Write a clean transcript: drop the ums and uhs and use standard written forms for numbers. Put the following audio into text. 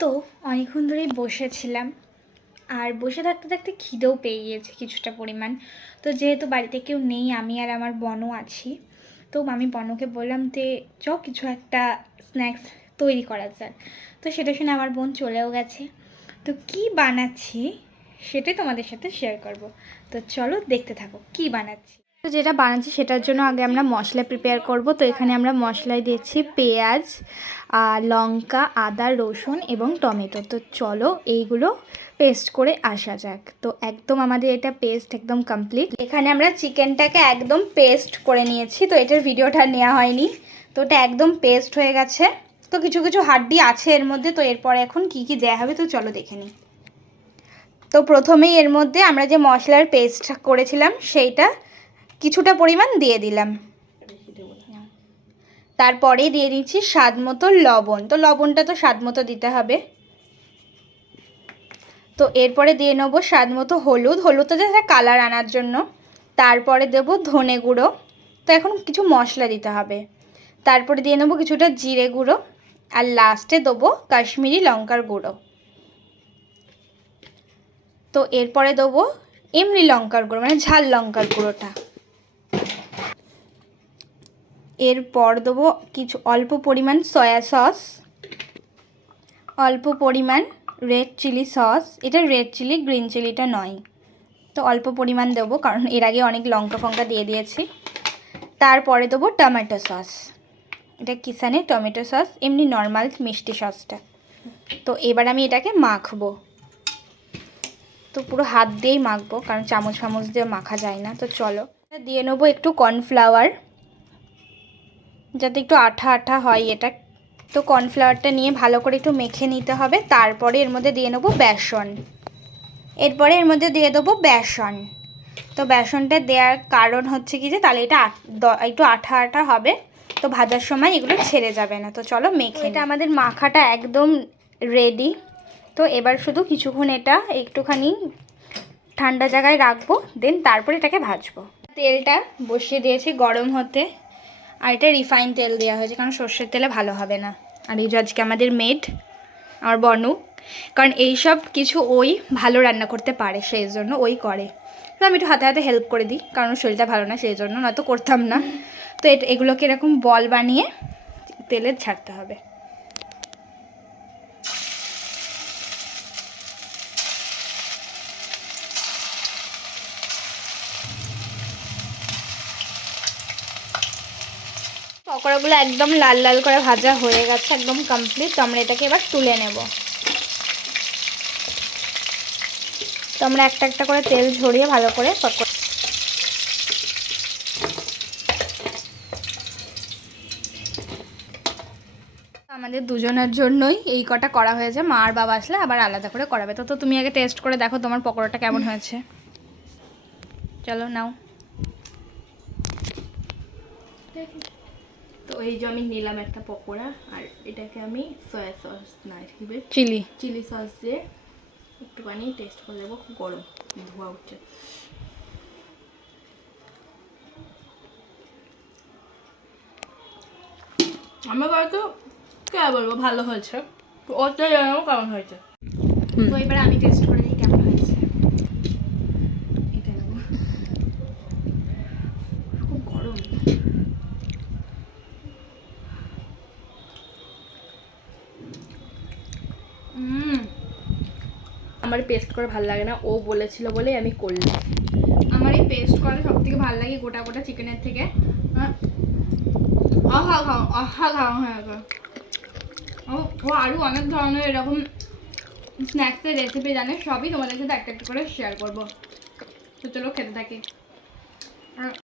তো অনেকক্ষণ ধরেই বসেছিলাম আর বসে থাকতে থাকতে খিদেও পেয়ে গিয়েছে কিছুটা পরিমাণ। তো যেহেতু বাড়িতে কেউ নেই, আমি আর আমার বোনও আছি, তো আমি বোনকে বললাম যে কিছু একটা স্ন্যাক্স তৈরি করা যায়। তো সেটা শুনে আমার বোন চলেও গেছে। তো কি বানাচ্ছি সেটাই তোমাদের সাথে শেয়ার করব। তো চলো দেখতে থাকো কি বানাচ্ছি। তো যেটা বানাচ্ছি সেটার জন্য আগে আমরা মশলা প্রিপেয়ার করব। তো এখানে আমরা মশলায় দিচ্ছি পেঁয়াজ, লঙ্কা, আদা, রসুন এবং টমেটো। তো চলো এইগুলো পেস্ট করে আসা যাক। তো একদম আমাদের এটা পেস্ট একদম কমপ্লিট। এখানে আমরা চিকেনটাকে একদম পেস্ট করে নিয়েছি। তো এটার ভিডিওটা নেওয়া হয়নি, তো এটা একদম পেস্ট হয়ে গেছে। তো কিছু কিছু হাড্ডি আছে এর মধ্যে, তো এরপরে এখন কি কি দেওয়া হবে তো চলো দেখে নিই। তো প্রথমেই এর মধ্যে আমরা যে মশলার পেস্ট করেছিলাম সেইটা কিছুটা পরিমাণ দিয়ে দিলাম। তারপরে দিয়ে দিচ্ছি স্বাদ মতো লবণ। তো লবণটা তো স্বাদ মতো দিতে হবে। তো এরপরে দিয়ে নেবো স্বাদ মতো হলুদ। হলুদটা একটা কালার আনার জন্য। তারপরে দেবো ধনে গুঁড়ো। তো এখন কিছু মশলা দিতে হবে। তারপরে দিয়ে নেবো কিছুটা জিরে গুঁড়ো। আর লাস্টে দেবো কাশ্মীরি লঙ্কার গুঁড়ো। তো এরপরে দেবো এমনি লঙ্কার গুঁড়ো, মানে ঝাল লঙ্কার গুঁড়োটা। এরপর দেবো কিছু অল্প পরিমাণ সয়া সস, অল্প পরিমাণ রেড চিলি সস। এটা রেড চিলি, গ্রিন চিলিটা নয়। তো অল্প পরিমাণ দেবো কারণ এর আগে অনেক লঙ্কা ফঙ্কা দিয়ে দিয়েছি। তারপরে দেবো টমেটো সস। এটা কিষানের টমেটো সস, এমনি নর্মাল মিষ্টি সসটা। তো এবার আমি এটাকে মাখবো। তো পুরো হাত দিয়েই মাখবো কারণ চামচ ফামচ দিয়ে মাখা যায় না। তো চলো দিয়ে নেবো একটু কর্নফ্লাওয়ার, যাতে একটু আঠা আঠা হয় এটা। তো কর্নফ্লাওয়ারটা নিয়ে ভালো করে একটু মেখে নিতে হবে। তারপরে এর মধ্যে দিয়ে নেবো বেসন। এরপরে এর মধ্যে দিয়ে দেবো বেসন। তো বেসনটা দেওয়ার কারণ হচ্ছে কি যে তাহলে এটা একটু আঠা আঠা হবে, তো ভাজার সময় এগুলো ছেড়ে যাবে না। তো চলো মেখে, এটা আমাদের মাখাটা একদম রেডি। তো এবার শুধু কিছুক্ষণ এটা একটুখানি ঠান্ডা জায়গায় রাখবো, দেন তারপরে এটাকে ভাজবো। তেলটা বসিয়ে দিয়েছি গরম হতে। আর এটা রিফাইন তেল দেওয়া হয়েছে কারণ সর্ষের তেলে ভালো হবে না। আর এই যে আজকে আমাদের মেড আমার বনু, কারণ এইসব কিছু ওই ভালো রান্না করতে পারে, সেই জন্য ওই করে। তো আমি একটু হাতে হাতে হেল্প করে দিই কারণ শরীরটা ভালো না, সেই জন্য, নয়তো করতাম না। তো এগুলোকে এরকম বল বানিয়ে তেলে ছাড়তে হবে। পকোড়াগুলো একদম লাল লাল করে ভাজা হয়ে গেছে, একদম কমপ্লিট। তো আমরা এটাকে এবার তুলে নেব। তো আমরা একটা একটা করে তেল ঝরিয়ে ভালো করে পকোড়া, আমাদের দুজনের জন্যই এই কটা করা হয়েছে। মা আর বাবা আসলে আবার আলাদা করে করাবে। তো তুমি আগে টেস্ট করে দেখো তোমার পকোড়াটা কেমন হয়েছে। চলো নাও। তো এই যে আমি নিলাম একটা পকোড়া, আর এটাকে আমি সয়া সস না চিলি সস দিয়ে একটুখানি টেস্ট করে দেবো। খুব গরম, ধোয়া উঠছে। আমার হয়তো কে বলবো ভালো হয়েছে, ওটাই জানাবো কেমন হয়েছে। তো এবার আমি টেস্ট করে দিই কেমন হয়েছে। এটা নেবো, খুব গরম। আমার পেস্ট করে ভালো লাগে না, ও বলেছিল বলেই আমি করলাম। আমার এই পেস্ট করা সব থেকে ভালো লাগে গোটা গোটা চিকেনের থেকে। অসাধারণ হয়ে গেছে। ও আরও অনেক ধরনের এরকম স্ন্যাক্সের রেসিপি জানে, সবই তোমাদের সাথে একটা একটা করে শেয়ার করবো। তো চলো খেতে থাকি।